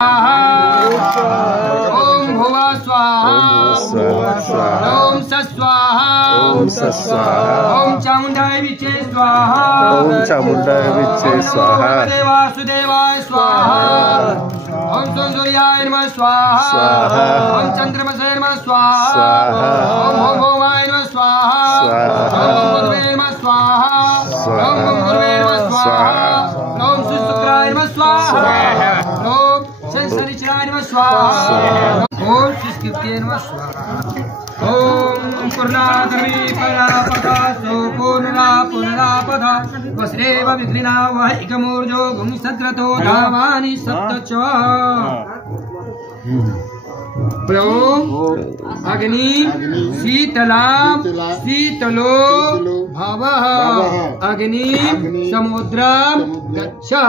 ओम भुवा स्वाहा ओम सस्वाहा ओम चामुंडाय विचे स्वाहा वासुदेवाय स्वाहा ओम सूर्याय नमः स्वाहा ओम चंद्रमसे नमः स्वाहा ओम भौमाय नमः स्वाहा ओम गुरुवे नमः स्वाहा ओम गुरुवे नमः स्वाहा ओम शुक्राय नमः स्वाहा ओम शनिचराय नमः स्वाहा ओम शिष्कृत्ये नमः स्वाहा ओम पूर्णाधर्मी परापदासो पुनरापदा वस्रेव विघ्निना वैकमूर्जो गुंसद्रतो धामानि सप्तच अग्नि शीतलो भवः अग्नि समुद्रं गच्छः।